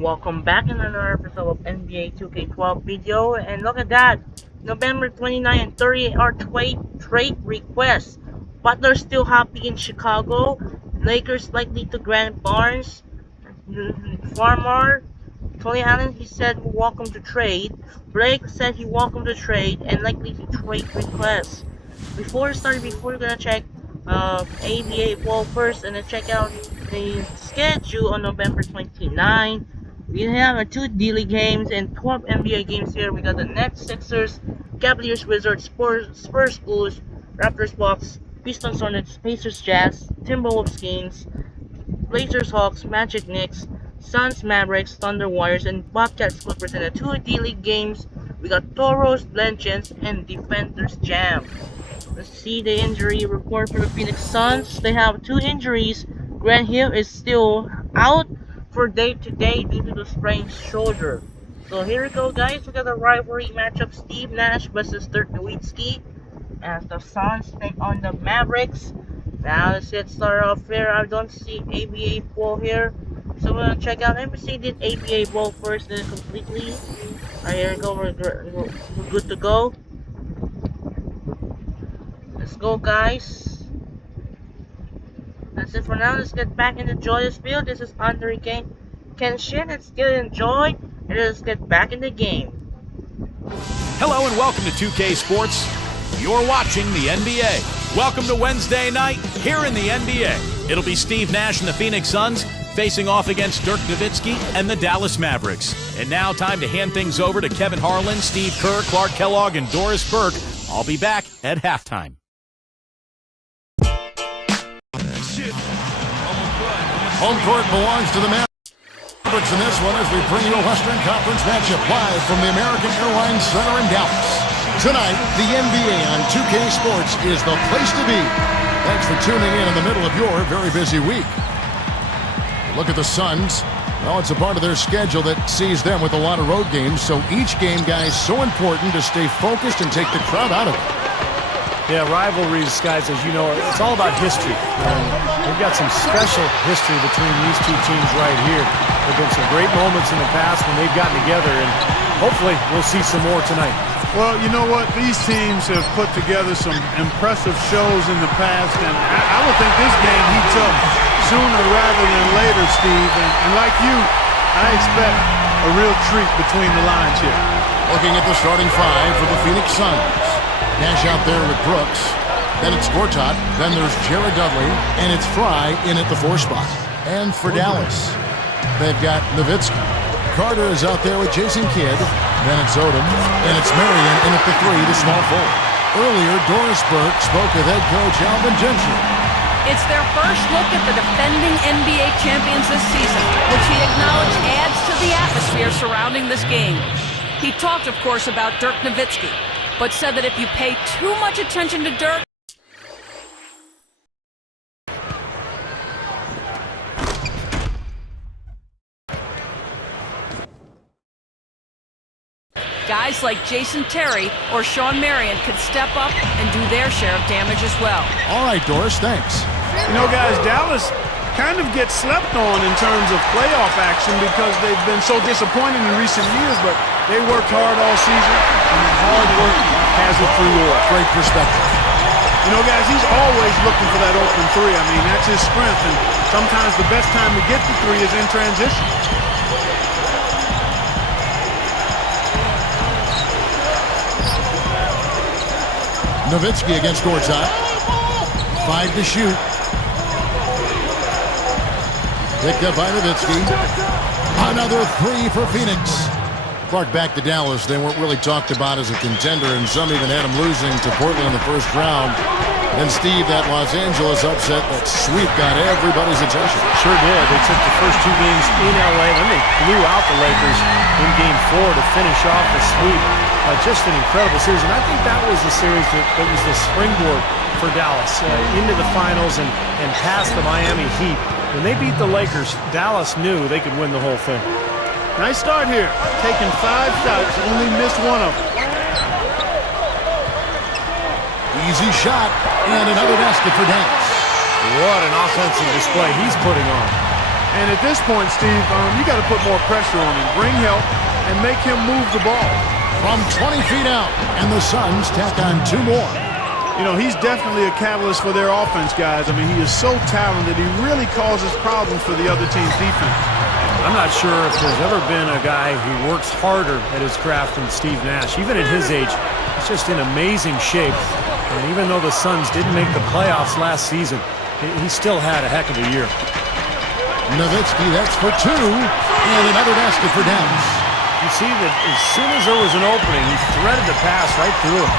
Welcome back in another episode of NBA 2K12 video, and look at that! November 29 and 30 are trade requests. Butler still happy in Chicago. Lakers likely to grant Barnes. Farmer, Tony Allen, he said welcome to trade. Blake said he welcome to trade and likely to trade requests. Before we're gonna check ABA Ball first and then check out the schedule on November 29. We have our two daily games and 12 NBA games here. We got the Nets, Sixers, Cavaliers, Wizards, Spurs, Bulls, Raptors, Bucks, Pistons, Hornets, Pacers, Jazz, Timberwolves, Kings, Blazers, Hawks, Magic, Knicks, Suns, Mavericks, Thunder, Warriors, and Bobcats, Clippers. In the two D-League games, we got Toros, Legends, and Defenders Jam. Let's see the injury report for the Phoenix Suns. They have two injuries. Grant Hill is still out for day-to-day due to the sprained shoulder. So here we go, guys. We got a rivalry matchup: Steve Nash versus Dirk Nowitzki as the Suns take on the Mavericks. Now let's get started off here. I don't see ABA ball here, so we're gonna check out. Let me see the ABA ball first, then completely. Alright, here we go. We're good to go. Let's go, guys. That's it for now. Let's get back into Joyous Field. This is Andre Kenshin. Let's get enjoyed and let's get back in the game. Hello and welcome to 2K Sports. You're watching the NBA. Welcome to Wednesday night here in the NBA. It'll be Steve Nash and the Phoenix Suns facing off against Dirk Nowitzki and the Dallas Mavericks. And now time to hand things over to Kevin Harlan, Steve Kerr, Clark Kellogg, and Doris Burke. I'll be back at halftime. Home court belongs to the Mavericks in this one as we bring you a Western Conference matchup live from the American Airlines Center in Dallas. Tonight, the NBA on 2K Sports is the place to be. Thanks for tuning in the middle of your very busy week. Look at the Suns. Well, it's a part of their schedule that sees them with a lot of road games, so each game, guys, so important to stay focused and take the crowd out of it. Yeah, rivalries, guys, as you know, it's all about history. We've got some special history between these two teams right here. There have been some great moments in the past when they've gotten together, and hopefully we'll see some more tonight. Well, you know what? These teams have put together some impressive shows in the past, and I would think this game heats up sooner rather than later, Steve. And like you, I expect a real treat between the lines here. Looking at the starting five for the Phoenix Suns. Nash out there with Brooks. Then it's Gortat. Then there's Jared Dudley. And it's Fry in at the 4 spot. And for Dallas, they've got Nowitzki. Carter is out there with Jason Kidd. Then it's Odom. And it's Marion in at the 3, the small forward. Earlier, Doris Burke spoke with head coach Alvin Gentry. It's their first look at the defending NBA champions this season, which he acknowledged adds to the atmosphere surrounding this game. He talked, of course, about Dirk Nowitzki, but said that if you pay too much attention to Dirk, guys like Jason Terry or Sean Marion could step up and do their share of damage as well. All right, Doris, thanks. You know, guys, Dallas kind of gets slept on in terms of playoff action because they've been so disappointing in recent years, but they worked hard all season, and that hard work has its reward. Great perspective. You know, guys, he's always looking for that open 3. I mean, that's his strength, and sometimes the best time to get the 3 is in transition. Nowitzki against Gortat. 5 to shoot. Picked up by Nowitzki. Another 3 for Phoenix. Clark, back to Dallas. They weren't really talked about as a contender, and some even had them losing to Portland in the first round. And Steve, that Los Angeles upset, that sweep got everybody's attention. Sure did. They took the first 2 games in LA, then they blew out the Lakers in Game 4 to finish off the sweep. Just an incredible series, and I think that was the series that was the springboard for Dallas into the finals and past the Miami Heat. When they beat the Lakers, Dallas knew they could win the whole thing. Nice start here. Taking 5 shots, only missed 1 of them. Easy shot, and another basket for Dallas. What an offensive display he's putting on. And at this point, Steve, you got to put more pressure on him. Bring help and make him move the ball. From 20 feet out, and the Suns tack on 2 more. You know, he's definitely a catalyst for their offense, guys. I mean, he is so talented. He really causes problems for the other team's defense. I'm not sure if there's ever been a guy who works harder at his craft than Steve Nash. Even at his age, he's just in amazing shape. And even though the Suns didn't make the playoffs last season, he still had a heck of a year. Nowitzki, that's for 2, and another basket for Dallas. You see that as soon as there was an opening, he threaded the pass right through it.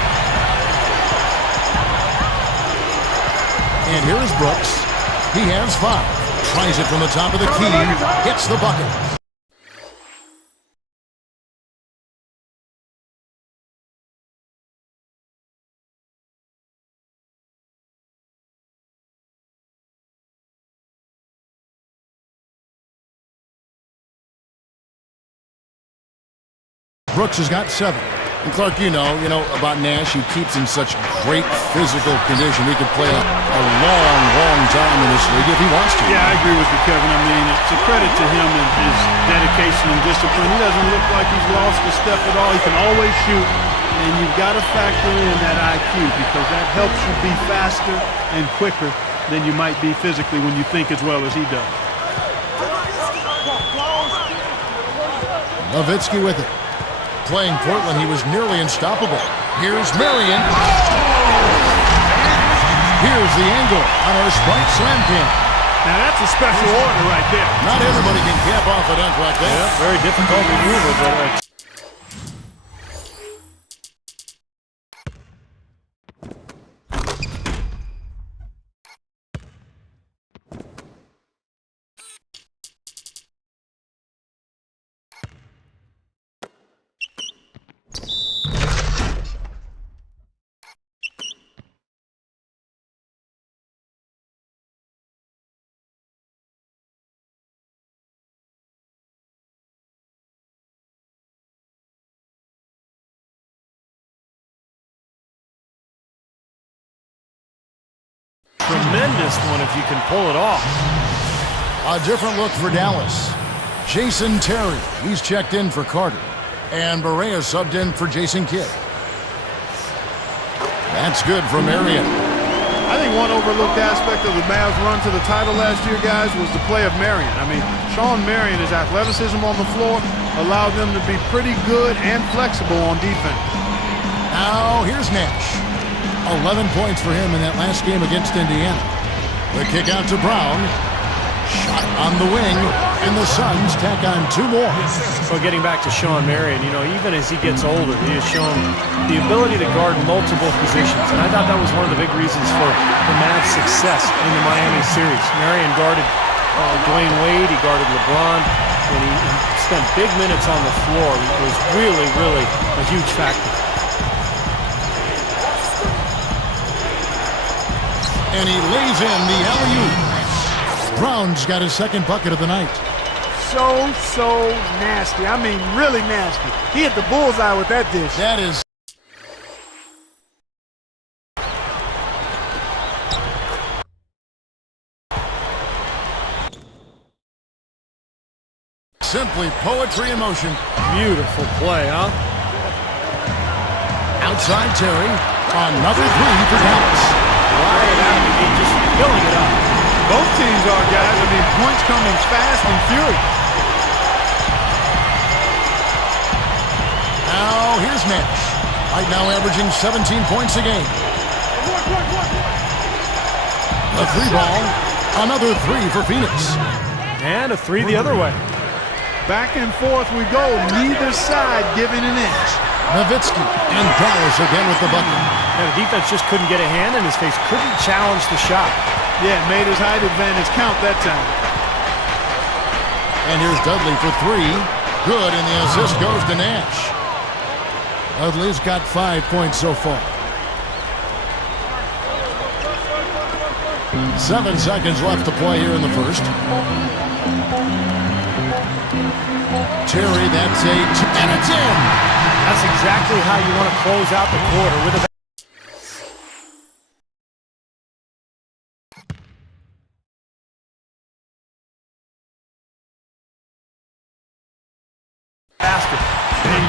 And here is Brooks. He has 5. Tries it from the top of the key. Hits the bucket. Brooks has got 7. And Clark, you know about Nash. He keeps in such great physical condition. He could play a long time in this league if he wants to. Yeah, I agree with you, Kevin. I mean, it's a credit to him and his dedication and discipline. He doesn't look like he's lost a step at all. He can always shoot, and you've got to factor in that IQ because that helps you be faster and quicker than you might be physically when you think as well as he does. Nowitzki with it. Playing Portland, he was nearly unstoppable. Here's Marion. Here's the angle on our Sprite Slam pin. Now that's a special order right there. Not everybody can cap off a dunk like that. Yeah, very difficult maneuver, but tremendous one if you can pull it off. A different look for Dallas. Jason Terry, he's checked in for Carter. And Barea subbed in for Jason Kidd. That's good for Marion. I think one overlooked aspect of the Mavs' run to the title last year, guys, was the play of Marion. I mean, Shawn Marion, his athleticism on the floor allowed them to be pretty good and flexible on defense. Now, here's Nash. 11 points for him in that last game against Indiana. The kick out to Brown. Shot on the wing, and the Suns tack on 2 more. So getting back to Shawn Marion, even as he gets older, he has shown the ability to guard multiple positions. And I thought that was one of the big reasons for the Mavs' success in the Miami series. Marion guarded Dwayne Wade, he guarded LeBron, and he spent big minutes on the floor. It was really a huge factor. And he lays in the alley-oop. Brown's got his 2nd bucket of the night. So nasty. I mean, really nasty. He hit the bullseye with that dish. That is... simply poetry in motion. Beautiful play, huh? Outside Terry. Another 3 for Dallas. Ryan Abney just filling it up. Both teams are, guys. I mean, points coming fast and furious. Now, here's Nash. Right now averaging 17 points a game. A 3 ball. Another 3 for Phoenix. And a 3 the other way. Back and forth we go. Neither side giving an inch. Nowitzki and Dallas again with the bucket. And the defense just couldn't get a hand in his face. Couldn't challenge the shot. Yeah, made his height advantage count that time. And here's Dudley for 3. Good, and the assist goes to Nash. Dudley's got 5 points so far. 7 seconds left to play here in the first. Terry, that's and it's in. That's exactly how you want to close out the quarter, with a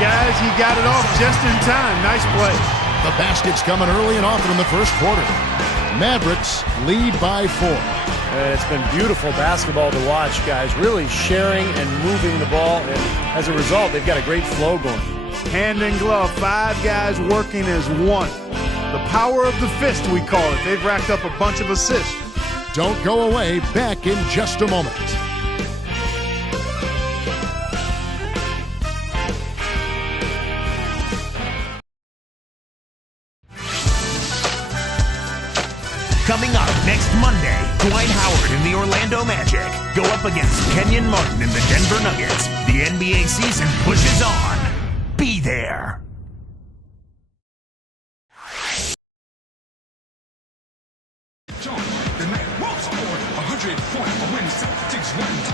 guys. He got it off just in time. Nice play. The basket's coming early and often in the first quarter. Mavericks lead by 4. It's been beautiful basketball to watch, guys. Really sharing and moving the ball, and as a result, they've got a great flow going. Hand in glove, 5 guys working as one. The power of the fist, we call it. They've racked up a bunch of assists. Don't go away. Back in just a moment. Coming up next Monday, Dwight Howard and the Orlando Magic go up against Kenyon Martin and the Denver Nuggets. The NBA season pushes on. Be there.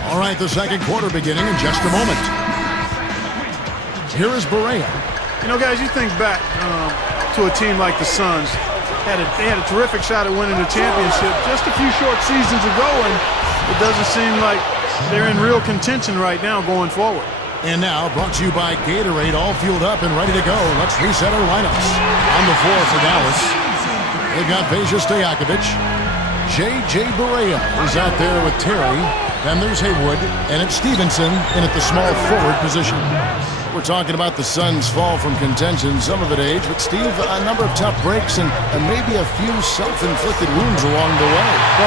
All right, the second quarter beginning in just a moment. Here is Barea. You know, guys, you think back to a team like the Suns. They had a terrific shot at winning the championship just a few short seasons ago, and it doesn't seem like they're in real contention right now going forward. And now, brought to you by Gatorade, all fueled up and ready to go. Let's reset our lineups. On the floor for Dallas, they've got Peja Stojakovic. J.J. Barea is out there with Terry. Then there's Haywood, and it's Stevenson in at the small forward position. We're talking about the Suns' fall from contention, some of it age, but Steve, a number of tough breaks and maybe a few self-inflicted wounds along the way.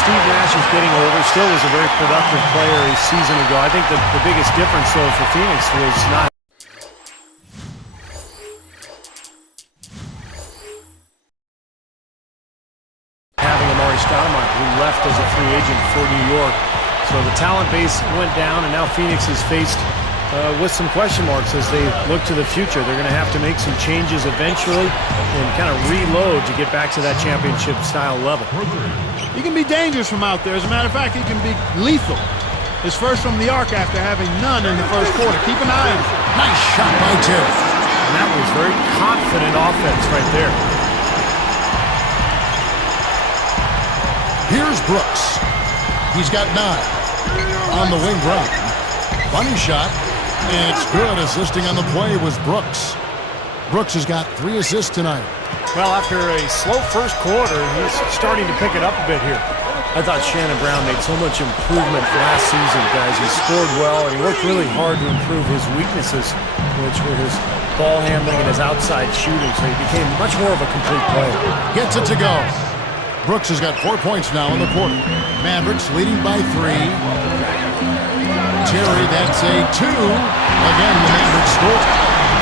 Steve Nash is getting older, still was a very productive player a season ago. I think the biggest difference, though, for Phoenix was not having Amari Stoudemire, who left as a free agent for New York. So the talent base went down, and now Phoenix is faced with some question marks as they look to the future. They're going to have to make some changes eventually and kind of reload to get back to that championship-style level. He can be dangerous from out there. As a matter of fact, he can be lethal. His first from the arc after having none in the first quarter. Keep an eye on him. Nice shot by Terry. And that was very confident offense right there. Here's Brooks. He's got 9. On the wing, Brown. Funny shot. And it's good. Assisting on the play was Brooks. Brooks has got 3 assists tonight. Well, after a slow first quarter, he's starting to pick it up a bit here. I thought Shannon Brown made so much improvement last season, guys. He scored well, and he worked really hard to improve his weaknesses, which were his ball handling and his outside shooting, so he became much more of a complete player. Gets it to go. Brooks has got 4 points now in the quarter. Mavericks leading by 3. Terry, that's a 2. Again, the Mavericks score.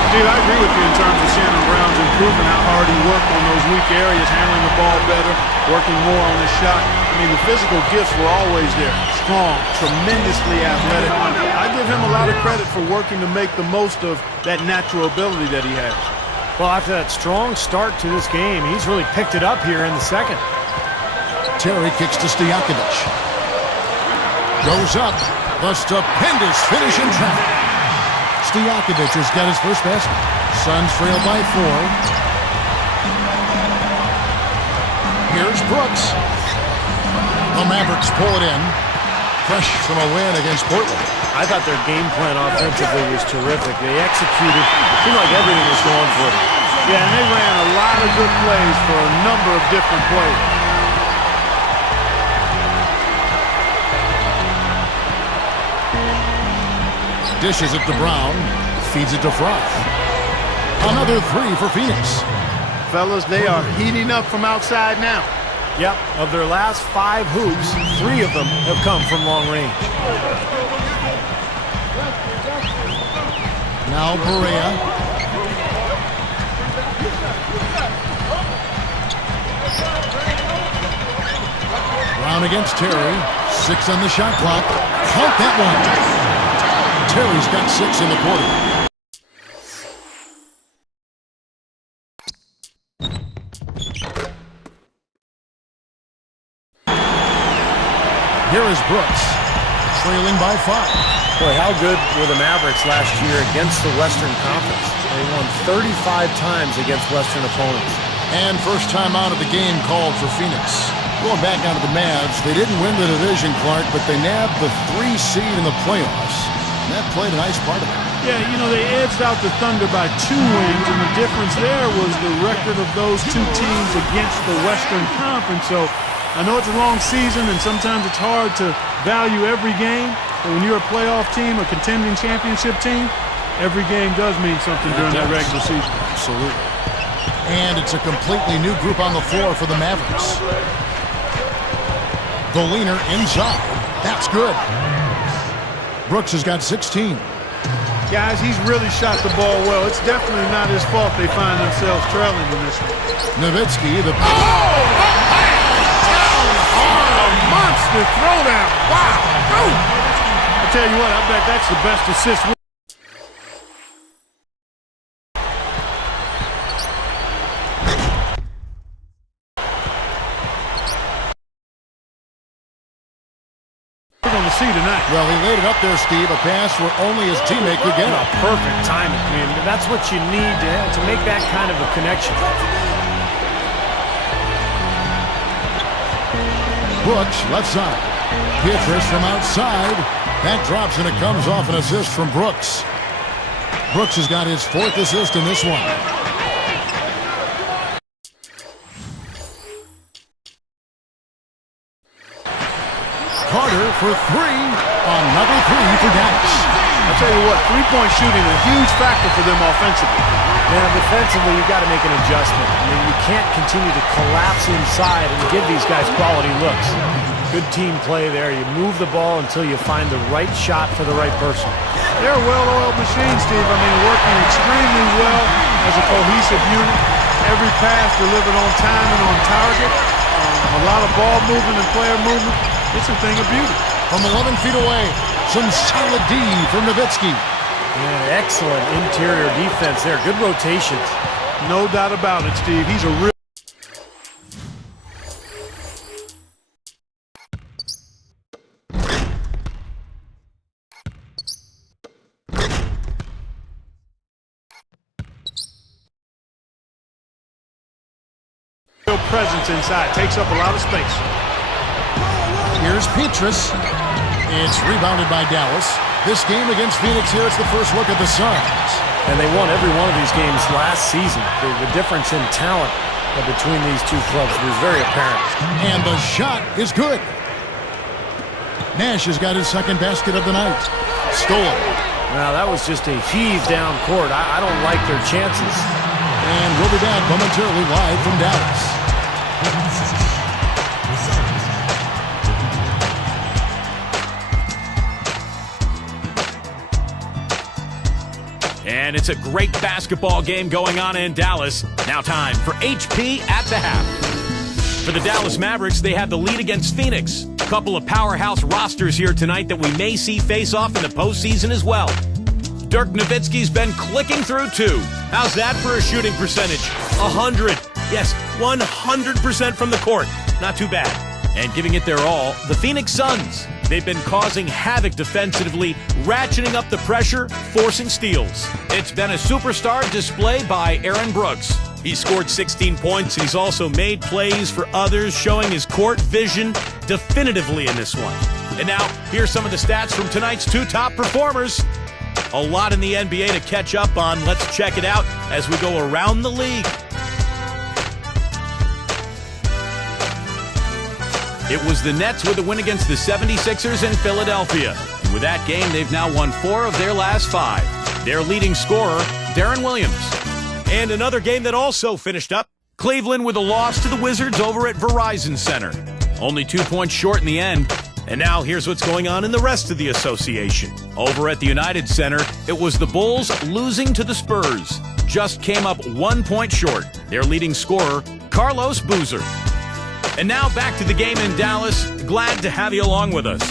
Steve, I agree with you in terms of Shannon Brown's improvement, how hard he worked on those weak areas, handling the ball better, working more on the shot. I mean, the physical gifts were always there. Strong, tremendously athletic. I give him a lot of credit for working to make the most of that natural ability that he has. Well, after that strong start to this game, he's really picked it up here in the second. Terry kicks to Stojakovic. Goes up. The stupendous finish in traffic. Stojakovic has got his first basket. Suns trail by 4. Here's Brooks. The Mavericks pull it in. Fresh from a win against Portland. I thought their game plan offensively was terrific. They executed. It seemed like everything was going for them. Yeah, and they ran a lot of good plays for a number of different players. Dishes it to Brown. Feeds it to Froth. Another 3 for Phoenix. Fellas, they are heating up from outside now. Yep, of their last 5 hoops, 3 of them have come from long range. Now Barea. Brown against Terry. 6 on the shot clock. Count that one. Terry's got 6 in the quarter. Here is Brooks, trailing by 5. Boy, how good were the Mavericks last year against the Western Conference? They won 35 times against Western opponents. And first time out of the game called for Phoenix. Going back onto the Mavs, they didn't win the division, Clark, but they nabbed the 3 seed in the playoffs. And that played a nice part of it. Yeah, you know, they edged out the Thunder by 2 wins, and the difference there was the record of those 2 teams against the Western Conference. So I know it's a long season, and sometimes it's hard to value every game, but when you're a playoff team, a contending championship team, every game does mean something during that regular season. Absolutely. And it's a completely new group on the floor for the Mavericks. The leaner inside. That's good. Brooks has got 16. Guys, he's really shot the ball well. It's definitely not his fault they find themselves trailing in this one. Nowitzki, the... Monster throwdown. Wow. I tell you what, I bet that's the best assist. We're going to see tonight. Well, he laid it up there, Steve. A pass where only his teammate could get it. Perfect timing. I mean, that's what you need to make that kind of a connection. Brooks, left side. Pietrus from outside. That drops, and it comes off an assist from Brooks. Brooks has got his 4th assist in this one. Carter for 3. Another 3 for Dallas. I tell you what, 3-point shooting a huge factor for them offensively. Now, defensively, you've got to make an adjustment. I mean, you can't continue to collapse inside and give these guys quality looks. Good team play there. You move the ball until you find the right shot for the right person. They're a well-oiled machine, Steve. I mean, working extremely well as a cohesive unit. Every pass delivered on time and on target. A lot of ball movement and player movement. It's a thing of beauty. From 11 feet away, some solid D from Nowitzki. Yeah, excellent interior defense there. Good rotations. No doubt about it, Steve. He's a real... presence inside. Takes up a lot of space. Here's Pietrus. It's rebounded by Dallas. This game against Phoenix here, it's the first look at the Suns. And they won every one of these games last season. The difference in talent between these two clubs was very apparent. And the shot is good. Nash has got his 2nd basket of the night. Stolen. Now, that was just a heave down court. I don't like their chances. And we'll be back momentarily live from Dallas. And it's a great basketball game going on in Dallas. Now time for HP at the half. For the Dallas Mavericks, they have the lead against Phoenix. A couple of powerhouse rosters here tonight that we may see face off in the postseason as well. Dirk Nowitzki's been clicking through too. How's that for a shooting percentage? 100. Yes, 100% from the court. Not too bad. And giving it their all, the Phoenix Suns. They've been causing havoc defensively, ratcheting up the pressure, forcing steals. It's been a superstar display by Aaron Brooks. He scored 16 points. He's also made plays for others, showing his court vision definitively in this one. And now, here's some of the stats from tonight's 2 top performers. A lot in the NBA to catch up on. Let's check it out as we go around the league. It was the Nets with a win against the 76ers in Philadelphia. And with that game, they've now won 4 of their last 5. Their leading scorer, Darren Williams. And another game that also finished up, Cleveland with a loss to the Wizards over at Verizon Center. Only 2 points short in the end. And now here's what's going on in the rest of the association. Over at the United Center, it was the Bulls losing to the Spurs. Just came up 1 point short. Their leading scorer, Carlos Boozer. And now back to the game in Dallas. Glad to have you along with us.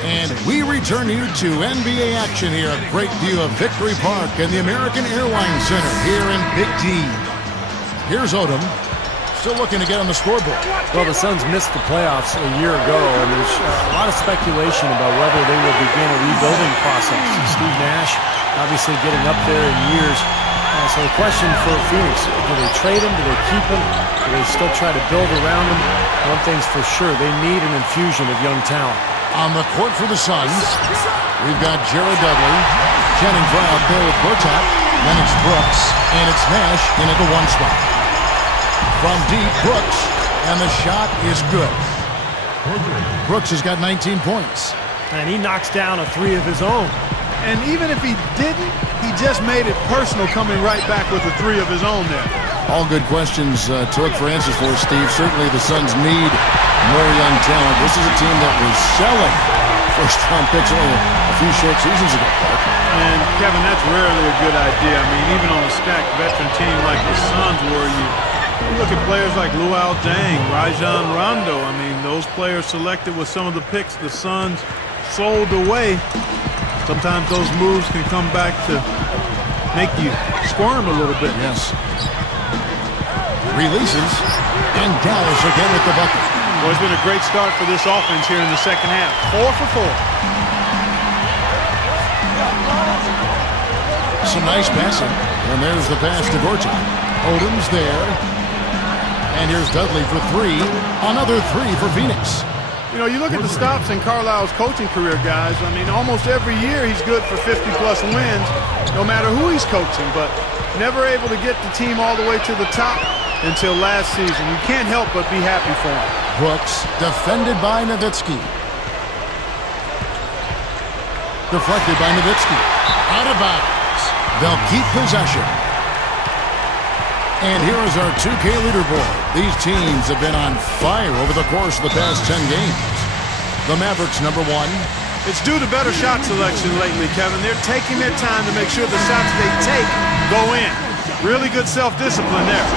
And we return you to NBA action here. A great view of Victory Park and the American Airlines Center here in Big D. Here's Odom, still looking to get on the scoreboard. Well, the Suns missed the playoffs a year ago, and there's a lot of speculation about whether they will begin a rebuilding process. Steve Nash obviously getting up there in years. So the question for Phoenix, do they trade him? Do they keep him? Do they still try to build around him? One thing's for sure, they need an infusion of young talent. On the court for the Suns, we've got Jared Dudley. Jennings right out there with Gortat. Then it's Brooks, and it's Nash in at the one spot. From deep, Brooks, and the shot is good. Brooks has got 19 points. And he knocks down a three of his own. And even if he didn't, he just made it personal coming right back with a three of his own there. All good questions to look for answers for, Steve. Certainly the Suns need more young talent. This is a team that was selling first-round picks only a few short seasons ago. And, Kevin, that's rarely a good idea. I mean, even on a stacked veteran team like the Suns were, you look at players like Luol Deng, Rajon Rondo. I mean, those players selected with some of the picks the Suns sold away. Sometimes those moves can come back to make you squirm a little bit. Yes. Releases, and Dallas again with the bucket. Well, it's been a great start for this offense here in the second half. 4 for 4. Some nice passing. And there's the pass to Gortat. Odom's there. And here's Dudley for three. Another three for Phoenix. You know, you look at the stops in Carlisle's coaching career, guys. I mean, almost every year he's good for 50-plus wins, no matter who he's coaching, but never able to get the team all the way to the top until last season. You can't help but be happy for him. Brooks, defended by Nowitzki. Deflected by Nowitzki. Out of bounds. They'll keep possession. And here is our 2K leaderboard. These teams have been on fire over the course of the past 10 games. The Mavericks, number 1. It's due to better shot selection lately, Kevin. They're taking their time to make sure the shots they take go in. Really good self-discipline there.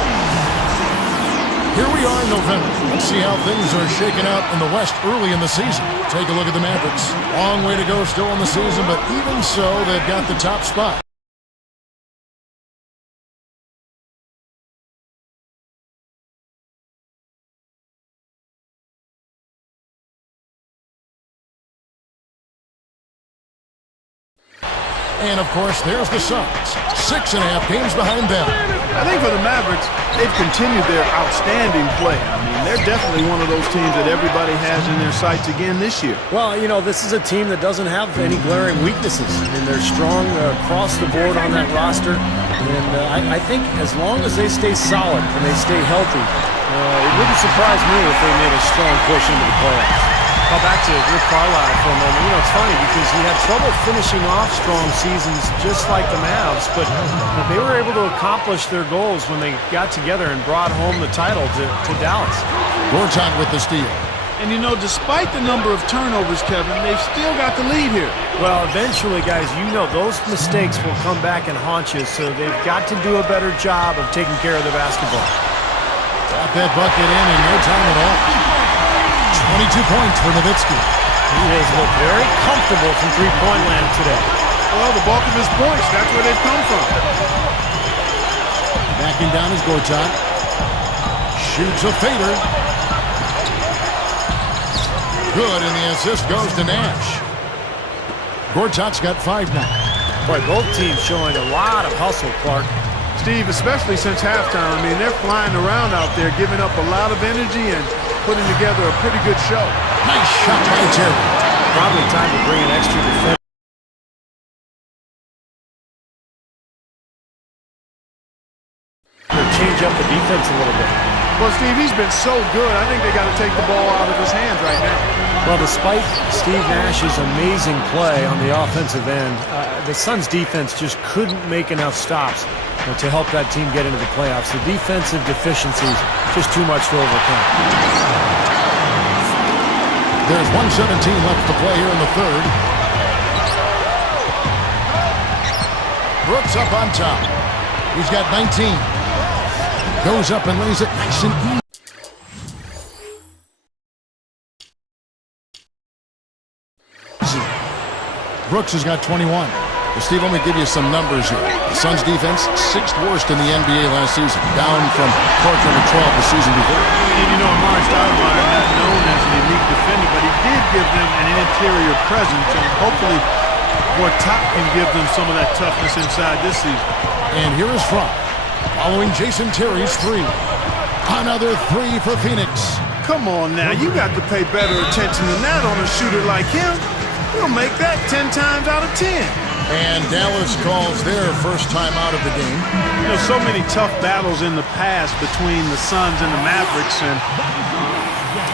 Here we are in November. Let's see how things are shaking out in the West early in the season. Take a look at the Mavericks. Long way to go still in the season, but even so, they've got the top spot. And, of course, there's the Suns. 6.5 games behind them. I think for the Mavericks, they've continued their outstanding play. I mean, they're definitely one of those teams that everybody has in their sights again this year. Well, you know, this is a team that doesn't have any glaring weaknesses. I mean, they're strong across the board on that roster. And I think as long as they stay solid and they stay healthy, it wouldn't surprise me if they made a strong push into the playoffs. Call back to Rick Carlisle for a moment. You know, it's funny because he had trouble finishing off strong seasons just like the Mavs, but they were able to accomplish their goals when they got together and brought home the title to Dallas. Gortat with the steal. And, you know, despite the number of turnovers, Kevin, they've still got the lead here. Well, eventually, guys, you know those mistakes will come back and haunt you, so they've got to do a better job of taking care of the basketball. Got that bucket in no time at all. 22 points for Nowitzki. He has looked very comfortable from three-point land today. Well, the bulk of his points, that's where they've come from. Backing down is Gortat. Shoots a fader. Good, and the assist goes to Nash. Gortat's got 5 now. Boy, both teams showing a lot of hustle, Clark. Steve, especially since halftime, I mean, they're flying around out there, giving up a lot of energy and putting together a pretty good show. Nice shot by Terry. Probably time to bring an extra defense. Change up the defense a little bit. Well, Steve, he's been so good. I think they got to take the ball out of his hands right now. Well, despite Steve Nash's amazing play on the offensive end, the Suns' defense just couldn't make enough stops to help that team get into the playoffs. The defensive deficiencies, just too much to overcome. There's 1:17 left to play here in the third. Brooks up on top. He's got 19. Goes up and lays it nice and easy. Brooks has got 21. Well, Steve, let me give you some numbers here. The Suns defense, 6th worst in the NBA last season, down from Clark number 12 the season before. And you know, Amari Stoudemire, not known as an elite defender, but he did give them an interior presence, and hopefully Gortat can give them some of that toughness inside this season. And here is Frank, following Jason Terry's three. Another three for Phoenix. Come on now, you got to pay better attention than that on a shooter like him. He'll make that 10 times out of 10. And Dallas calls their first time out of the game. You know, so many tough battles in the past between the Suns and the Mavericks, and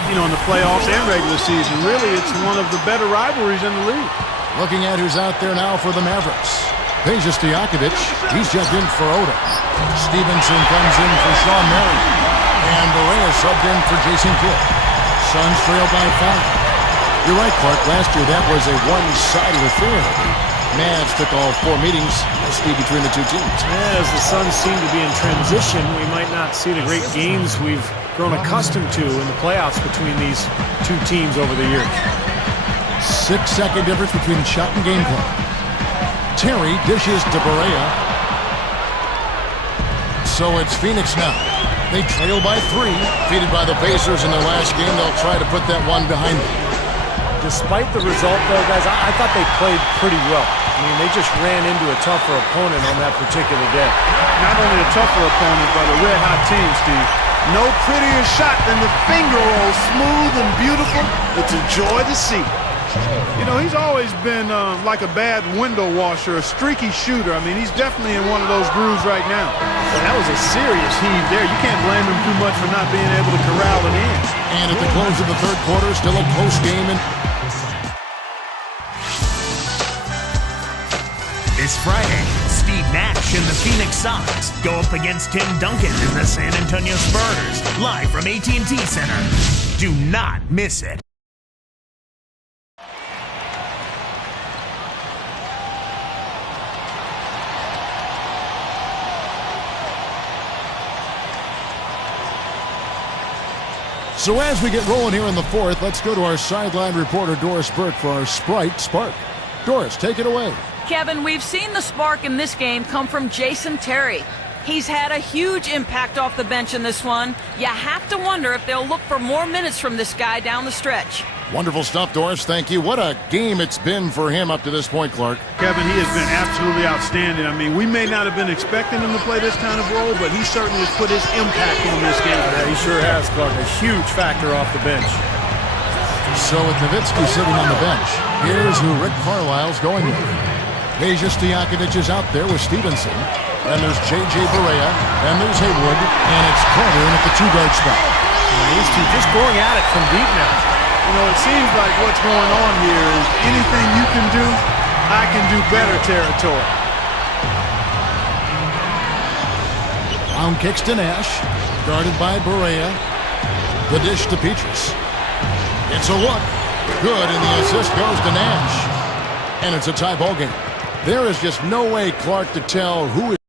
you know, in the playoffs and regular season. Really, it's one of the better rivalries in the league. Looking at who's out there now for the Mavericks. Peja Stojakovic, he's checked in for Oda. Stevenson comes in for Sean Marion. And Barea subbed in for Jason Kidd. Suns trail by 5. You're right, Clark. Last year, that was a one-sided affair. Mavs took all 4 meetings, Steve, between the two teams. Yeah, as the Suns seem to be in transition, we might not see the great games we've grown accustomed to in the playoffs between these two teams over the years. 6-second difference between shot and game play. Terry dishes to Barea. So it's Phoenix now. They trail by 3. Defeated by the Pacers in their last game, they'll try to put that one behind them. Despite the result, though, guys, I thought they played pretty well. I mean, they just ran into a tougher opponent on that particular day. Not only a tougher opponent, but a red-hot team, Steve. No prettier shot than the finger roll, smooth and beautiful. It's a joy to see. You know, he's always been like a bad window washer, a streaky shooter. I mean, he's definitely in one of those grooves right now. But that was a serious heave there. You can't blame him too much for not being able to corral it in. And at the close of the third quarter, still a close game. This Friday, Steve Nash and the Phoenix Suns go up against Tim Duncan and the San Antonio Spurs, live from AT&T Center. Do not miss it. So as we get rolling here in the fourth, let's go to our sideline reporter, Doris Burke, for our Sprite Spark. Doris, take it away. Kevin, we've seen the spark in this game come from Jason Terry. He's had a huge impact off the bench in this one. You have to wonder if they'll look for more minutes from this guy down the stretch. Wonderful stuff, Doris. Thank you. What a game it's been for him up to this point, Clark. Kevin, he has been absolutely outstanding. I mean, we may not have been expecting him to play this kind of role, but he certainly has put his impact on this game. Yeah, he sure has, Clark. A huge factor off the bench. So with Nowitzki sitting on the bench, here's who Rick Carlisle's going with. Peja Stojakovic is out there with Stevenson. Then there's J.J. Barea. Then there's Haywood. And it's Carter in at the 2-guard spot. And these two just going at it from deep now. You know, it seems like what's going on here is anything you can do, I can do better territory. On kicks to Nash. Guarded by Barea. The dish to Petrus. It's a look. Good, and the assist goes to Nash. And it's a tie ball game. There is just no way, Clark, to tell who is.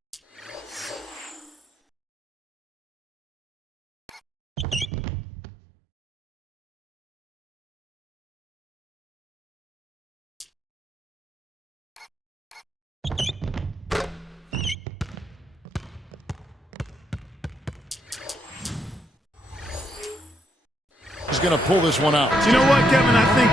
Going to pull this one out. You know what, Kevin? I think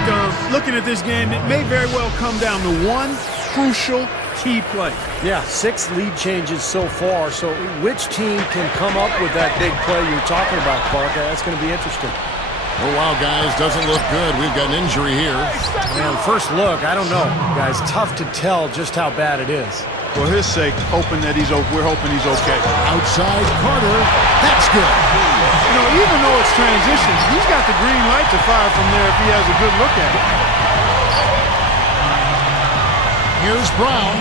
looking at this game, it may very well come down to one crucial key play. Yeah, 6 lead changes so far. So which team can come up with that big play you're talking about, Clark? That's going to be interesting. Oh, wow, guys. Doesn't look good. We've got an injury here. Man, first look, I don't know, guys. Tough to tell just how bad it is. For his sake, we're hoping he's okay. Outside Carter. That's good. You know, even though it's transition, he's got the green light to fire from there if he has a good look at it. Here's Brown.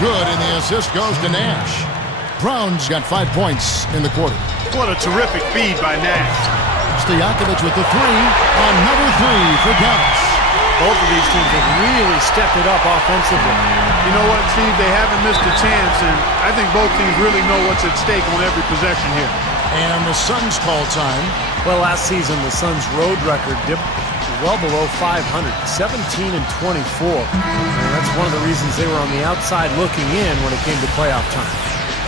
Good, and the assist goes to Nash. Brown's got 5 points in the quarter. What a terrific feed by Nash. Stojakovic with the 3. Another 3 for Dallas. Both of these teams have really stepped it up offensively. you know what, Steve? They haven't missed a chance, and I think both teams really know what's at stake on every possession here. And the Suns call time. Well, last season, the Suns' road record dipped well below 500, 17 and 24. And that's one of the reasons they were on the outside looking in when it came to playoff time.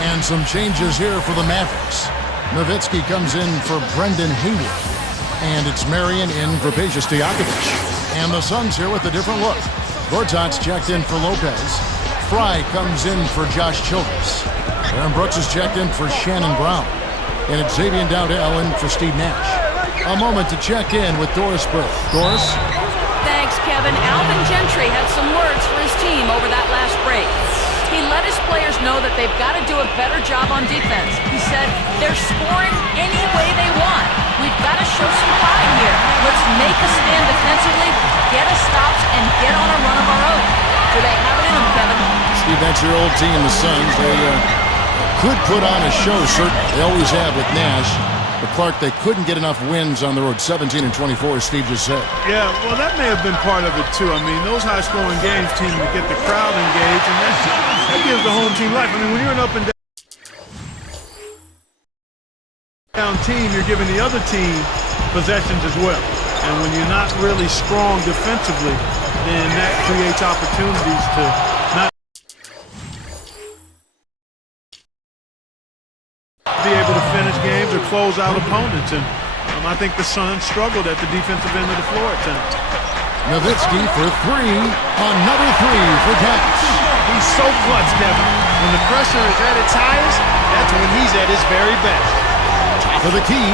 And some changes here for the Mavericks. Nowitzki comes in for Brendan Haywood. And it's Marion in for Peja Stojakovic. And the Suns here with a different look. Gortat's checked in for Lopez. Fry comes in for Josh Childress. Aaron Brooks is checked in for Shannon Brown. And it's Xavier Dowdell in for Steve Nash. A moment to check in with Doris Burke. Doris? Thanks, Kevin. Alvin Gentry had some words for his team over that last break. He let his players know that they've got to do a better job on defense. He said, they're scoring any way they want. We've got to show some pride here. Let's make a stand defensively, get us stops, and get on a run of our own. Do they have it in them, Kevin? Steve, that's your old team, the Suns. They could put on a show, certainly. They always have with Nash. But Clark, they couldn't get enough wins on the road, 17 and 24, as Steve just said. Yeah, well, that may have been part of it, too. I mean, those high-scoring games team to get the crowd engaged, and that gives the home team life. I mean, when you're an up-and-down team, you're giving the other team possessions as well. And when you're not really strong defensively, then that creates opportunities to not be able to finish games or close out opponents. And I think the Suns struggled at the defensive end of the floor at times. Nowitzki for three. Another three for Dash. He's so clutch, Kevin. When the pressure is at its highest, that's when he's at his very best. Top of the key.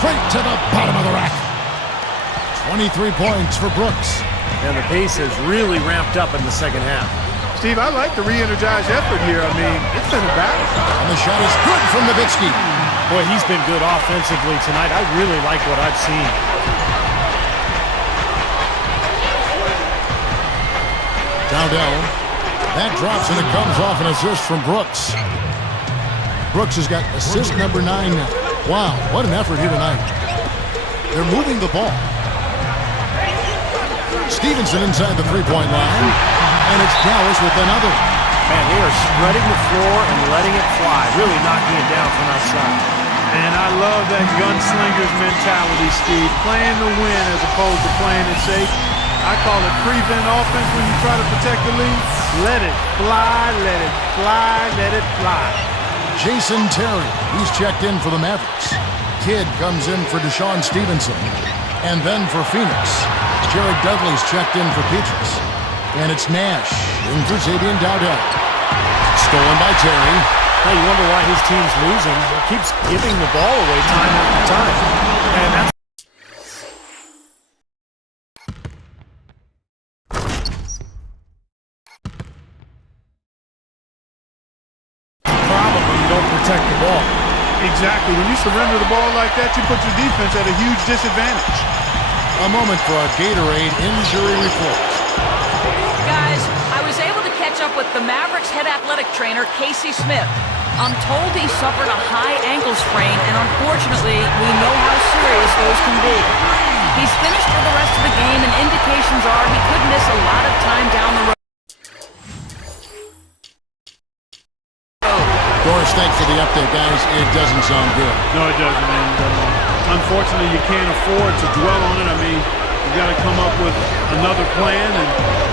Straight to the bottom of the rack. 23 points for Brooks. And the pace has really ramped up in the second half. Steve, I like the re-energized effort here. I mean, it's been a battle. And the shot is good from Nowitzki. Boy, he's been good offensively tonight. I really like what I've seen. Dowdell. That drops and it comes off an assist from Brooks. Brooks has got assist number 9 now. Wow, what an effort here tonight. They're moving the ball. Stevenson inside the three-point line. And it's Dallas with another. Man, they are spreading the floor and letting it fly, really knocking it down from outside. And I love that gunslinger's mentality, Steve. Playing to win as opposed to playing it safe. I call it prevent offense when you try to protect the lead. Let it fly, let it fly, let it fly. Jason Terry, he's checked in for the Mavericks. Kidd comes in for Deshaun Stevenson. And then for Phoenix, Jared Dudley's checked in for Peaches. And it's Nash in for Xavier Dowdell. Stolen by Terry. Now you wonder why his team's losing. He keeps giving the ball away time after time. And that's the problem when you don't protect the ball. Exactly. When you surrender the ball like that, you put your defense at a huge disadvantage. A moment for a Gatorade injury report. Guys, I was able to catch up with the Mavericks head athletic trainer, Casey Smith. I'm told he suffered a high ankle sprain, and unfortunately, we know how serious those can be. He's finished for the rest of the game, and indications are he could miss a lot of time down the road. Doris, thanks for the update, guys. It doesn't sound good. No, it doesn't, man. Unfortunately, you can't afford to dwell on it. I mean, you got to come up with another plan and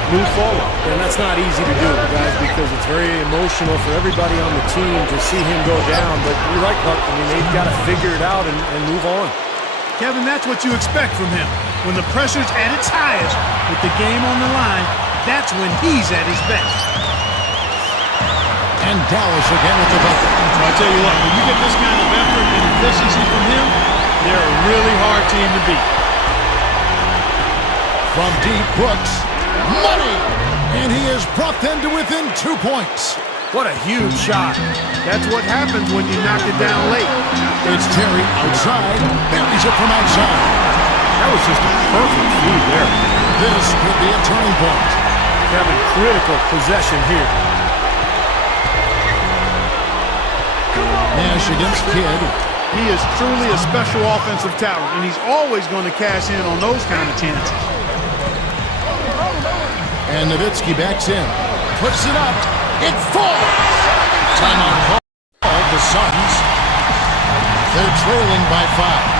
move forward. And that's not easy to do, guys, because it's very emotional for everybody on the team to see him go down. But you're right, Clark. I mean, they've got to figure it out and move on. Kevin, that's what you expect from him. When the pressure's at its highest, with the game on the line, that's when he's at his best. And Dallas again with the bucket. So I tell you what, when you get this kind of effort and efficiency from him, they're a really hard team to beat. From deep, Brooks. Money! And he has brought them to within 2 points. What a huge shot. That's what happens when you knock it down late. It's Terry outside. Buries it from outside. That was just a perfect feed there. This could be a turning point. Kevin, critical possession here. Nash against Kidd. He is truly a special offensive talent, and he's always going to cash in on those kind of chances. And Nowitzki backs in. puts it up. It falls. Timeout called. The Suns. They're trailing by 5.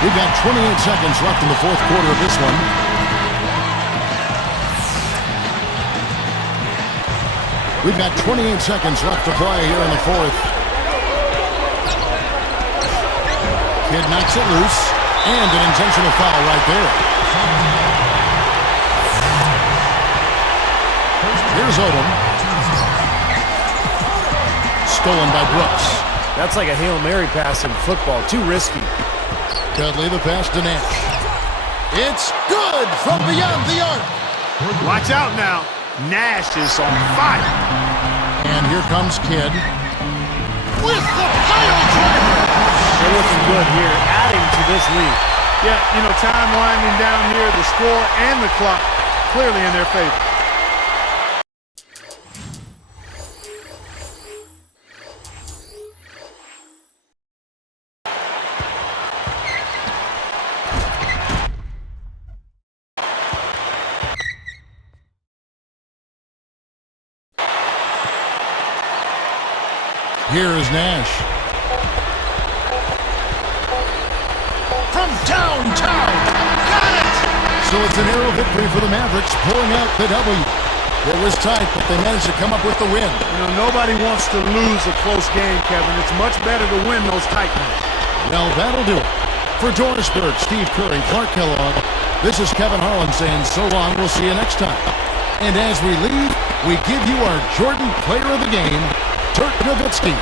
We've got 28 seconds left in the fourth quarter of this one. We've got 28 seconds left to play here in the fourth. Kidd knocks it loose, and an intentional foul right there. Here's Odom. Stolen by Brooks. That's like a Hail Mary pass in football. Too risky. Dudley the pass to Nash. It's good from beyond the arc. Watch out now. Nash is on fire. And here comes Kidd. With the pile driver. They're looking good here, adding to this lead. Yeah, you know, time winding down here, the score and the clock clearly in their favor. Here is Nash. From downtown. Got it! So it's a narrow victory for the Mavericks, pulling out the W. It was tight, but they managed to come up with the win. You know, nobody wants to lose a close game, Kevin. It's much better to win those tight ones. Well, that'll do it. For Doris Burke, Steve Kerr, and Clark Kellogg, this is Kevin Harlan saying so long. We'll see you next time. And as we leave, we give you our Jordan Player of the Game, Dirk Nowitzki.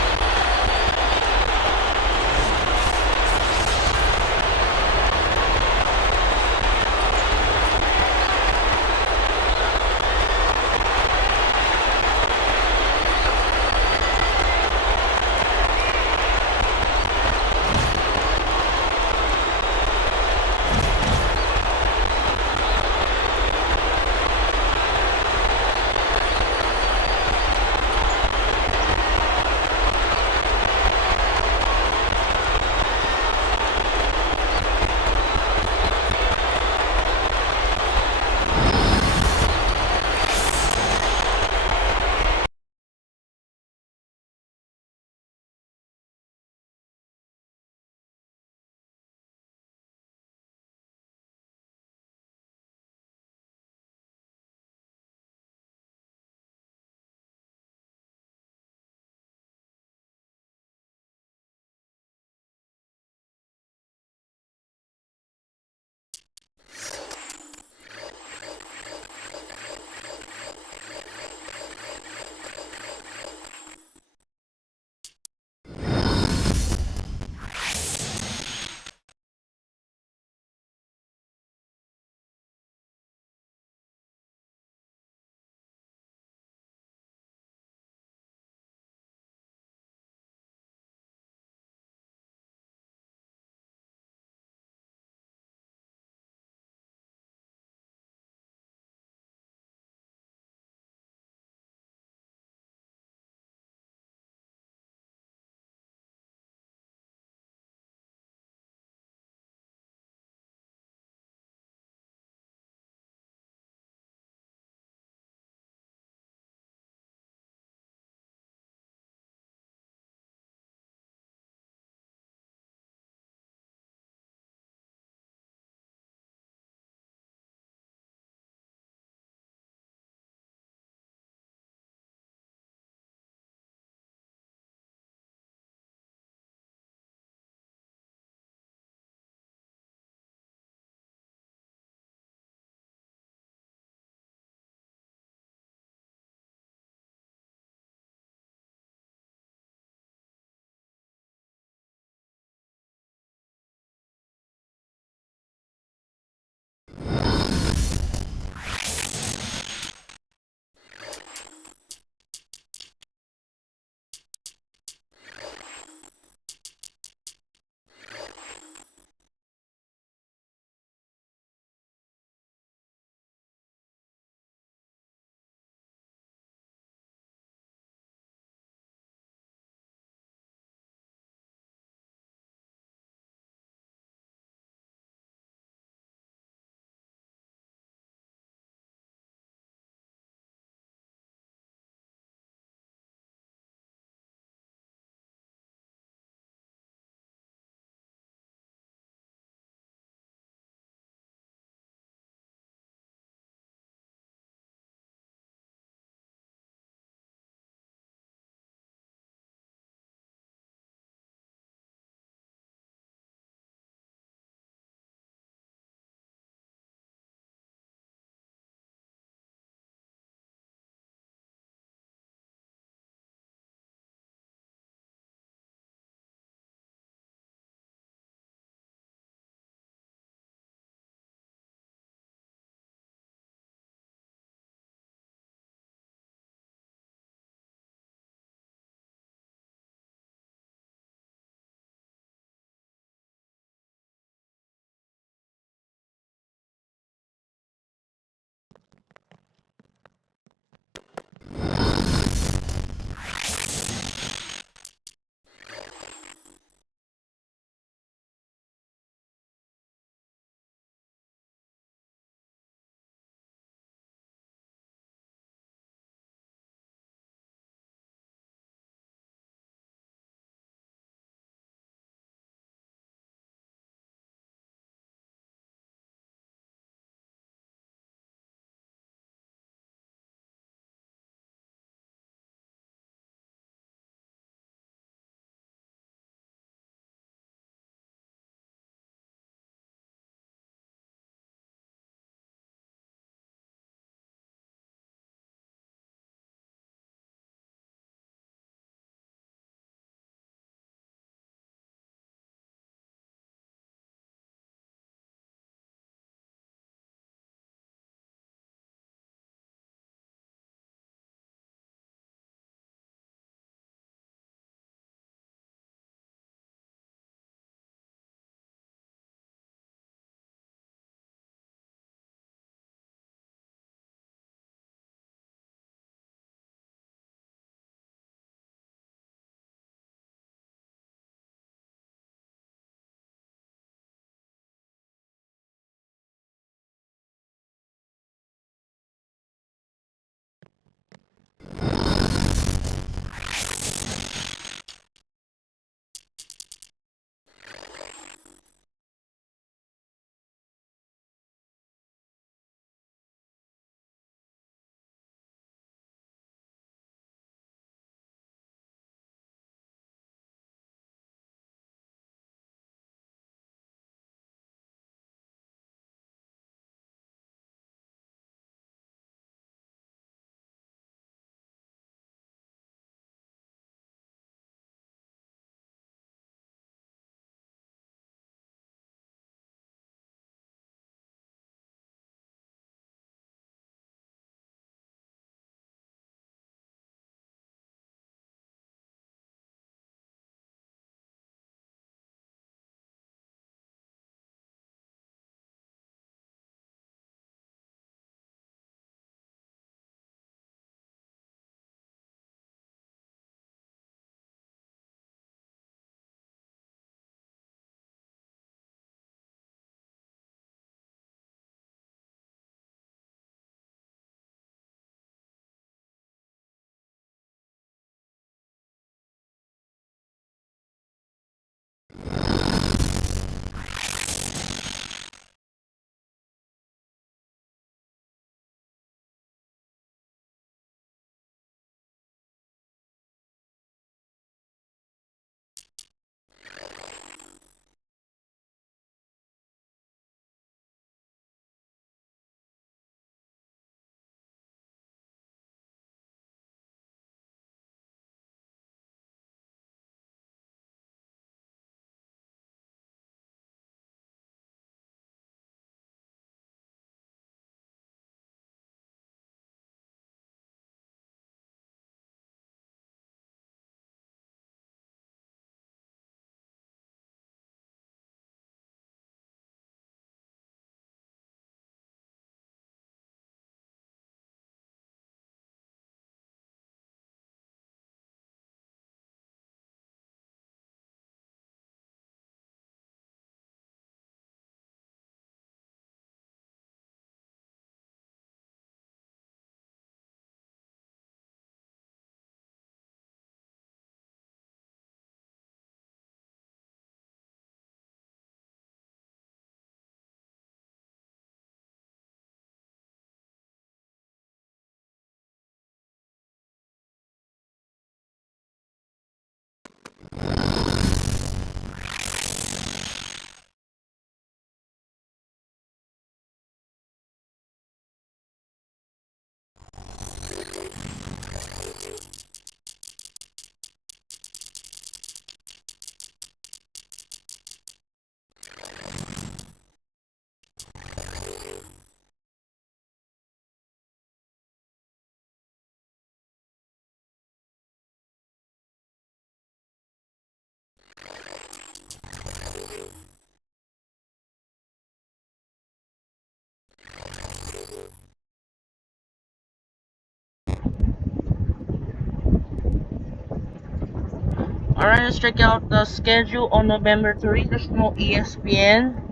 Alright, let's check out the schedule on November 3. There's no ESPN.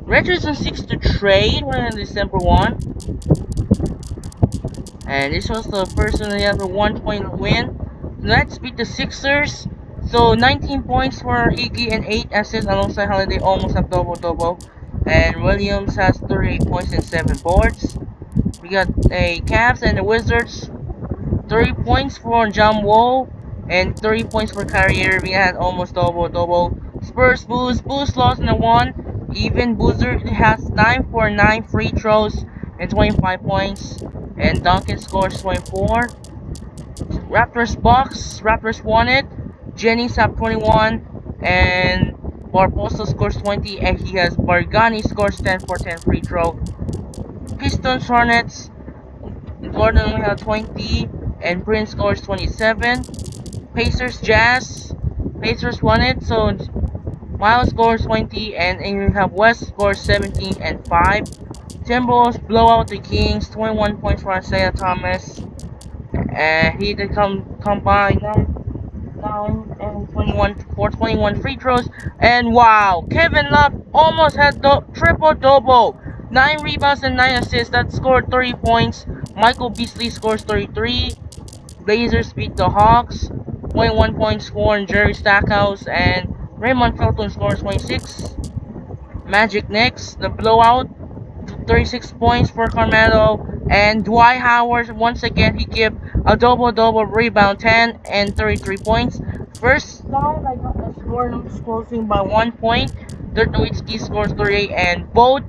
Richardson seeks to trade on December 1. And this was the first and the other 1-point win. Let's beat the Sixers. So 19 points for Iggy and 8 assists alongside Holiday, almost a double-double. And Williams has 38 points and 7 boards. We got a Cavs and the Wizards. 30 points for John Wall and 30 points for Kyrie Irving. Had almost double-double. Spurs Bulls lost in the 1. Even Boozer has 9 for 9 free throws and 25 points. And Duncan scores 24. Raptors Bucks. Raptors won it. Jennings have 21. And Barbosa scores 20. And he has Bargani scores 10 for 10 free throw. Pistons Hornets. Gordon only had 20. And Prince scores 27. Pacers Jazz. Pacers won it. So Miles scores 20. And you have West scores 17 and 5. Timberwolves blow out the Kings, 21 points for Isaiah Thomas. And he did combine 9 and 21 free throws. And wow, Kevin Love almost had the triple-double. 9 rebounds and 9 assists. That scored 30 points. Michael Beasley scores 33. Blazers beat the Hawks. 21 points scored Jerry Stackhouse. And Raymond Felton scores 26. Magic Knicks, the blowout. 36 points for Carmelo. And Dwight Howard, once again, he gave a double-double, rebound 10 and 33 points. First down, I got the score closing by 1 point. Dirk Nowitzki scores 38, and both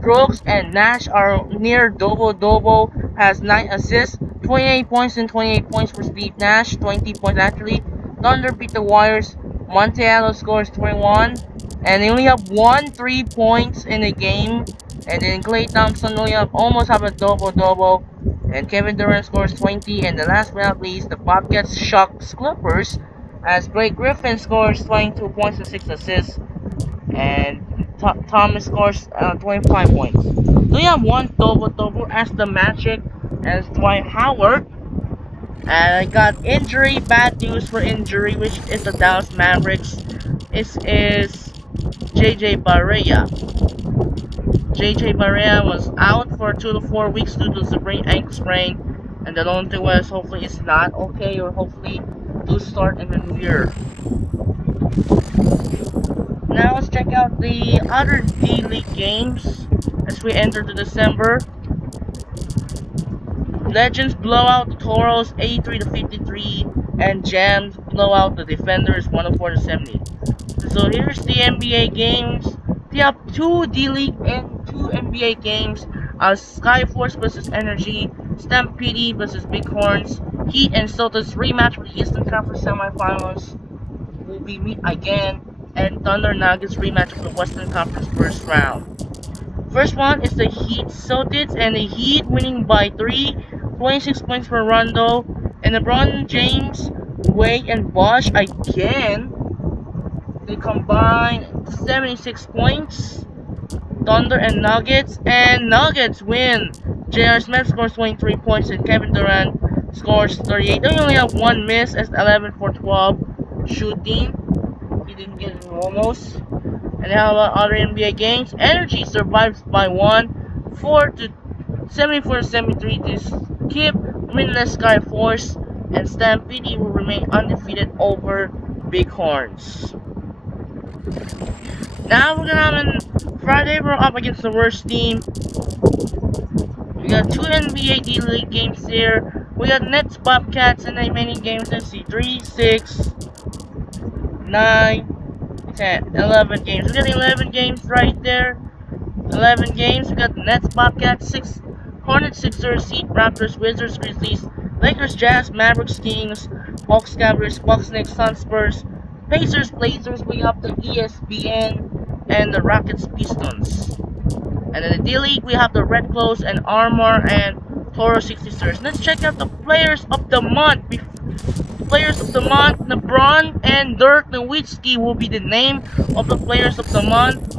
Brooks and Nash are near double-double, has 9 assists, 28 points and 28 points for Steve Nash, 20 points actually. Thunder beat the Warriors. Monte Ellis scores 21, and they only have 3 points in the game. And then Klay Thompson only almost have a double-double. And Kevin Durant scores 20. And the last but not least, the Bobcats shock Clippers as Blake Griffin scores 22 points and 6 assists. And Thomas scores 25 points. So you have 1 double-double as the Magic, as Dwight Howard. And I got injury, bad news for injury, which is the Dallas Mavericks. This is JJ Barea. JJ Barea was out for 2 to 4 weeks due to the ankle sprain, and the Delonte West hopefully is not okay, or hopefully do start in the new year. Now let's check out the other D-League games as we enter to December. Legends blow out the Toros 83 to 53, and Jams blow out the Defenders 104 to 70. So here's the NBA games. We have 2 D-League and 2 NBA games. Skyforce versus Energy, Stampede versus Bighorns, Heat and Celtics rematch for the Eastern Conference semifinals will be meet again, and Thunder Nuggets rematch for the Western Conference first round. First one is the Heat Celtics, and the Heat winning by 3, 26 points for Rondo, and LeBron James, Wade, and Bosh again. They combine 76 points. Thunder and Nuggets, and Nuggets win. J.R. Smith scores 23 points, and Kevin Durant scores 38. They only have 1 miss as 11 for 12 shooting. He didn't get it almost. And they have other NBA games. Energy survives by 1, 74 to 73 to keep winless Skyforce, and Stampede will remain undefeated over Bighorns. Now we're gonna have on Friday, we're up against the worst team. We got 2 NBA D-League games here. We got Nets, Bobcats, and the remaining games. Let's see, 3, 6, 9, 10, 11 games. We got 11 games right there. 11 games. We got Nets, Bobcats, 6, Hornets, Sixers, Heat, Raptors, Wizards, Grizzlies, Lakers, Jazz, Mavericks, Kings, Hawks, Cavaliers, Bucks, Knicks, Suns, Spurs, Pacers, Blazers. We have the ESPN. And the Rockets, Pistons. And in the D-League, we have the Red Clothes and Armor and Toro 66ers. Let's check out the players of the month. Players of the month, LeBron and Dirk Nowitzki will be the name of the players of the month.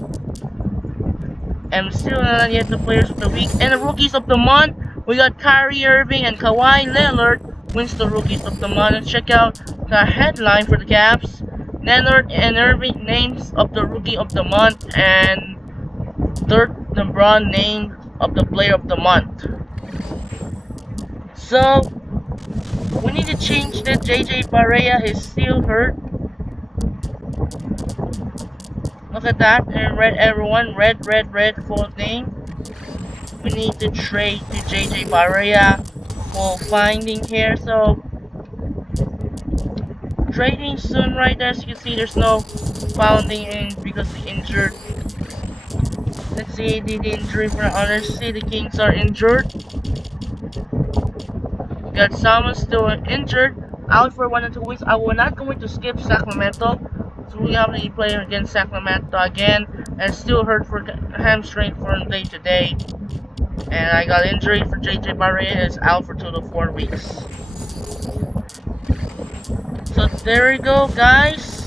And still not yet the players of the week. And the rookies of the month, we got Kyrie Irving and Kawhi Leonard wins the rookies of the month. Let's check out The headline for the Caps: Leonard and Irving names of the Rookie of the Month, and Dirk LeBron named of the Player of the Month. So we need to change that. JJ Barea is still hurt. Look at that, and red, everyone, red full name. We need to trade to JJ Barea for finding here. So trading soon, right? As you can see, there's no founding in because he injured. Let's see the injury for others. See the Kings are injured. Got someone still injured, out for 1 or 2 weeks. I will not going to skip Sacramento. So we have to play against Sacramento again, and still hurt for hamstring from day to day. And I got injury for JJ Barea, is out for 2 to 4 weeks. So there we go, guys.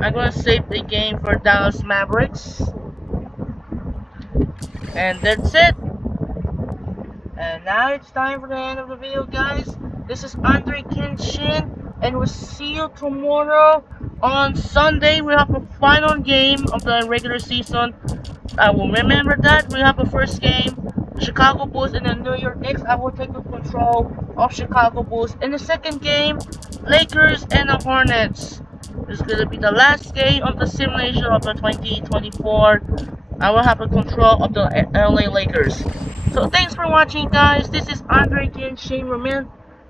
I'm gonna save the game for Dallas Mavericks. And that's it. And now it's time for the end of the video, guys. This is Andre Kenshin, and we'll see you tomorrow. On Sunday, we have a final game of the regular season. I will remember that we have a first game, Chicago Bulls and the New York Knicks. I will take the control of Chicago Bulls. In the second game, Lakers and the Hornets. This is going to be the last game of the simulation of the 2024. I will have a control of the LA Lakers. So thanks for watching, guys. This is Andre Kenshin.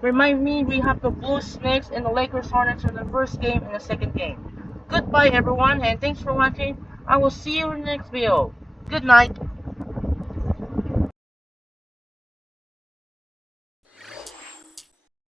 Remind me, we have the Bulls next and the Lakers Hornets in the first game and the second game. Goodbye, everyone, and thanks for watching. I will see you in the next video. Good night.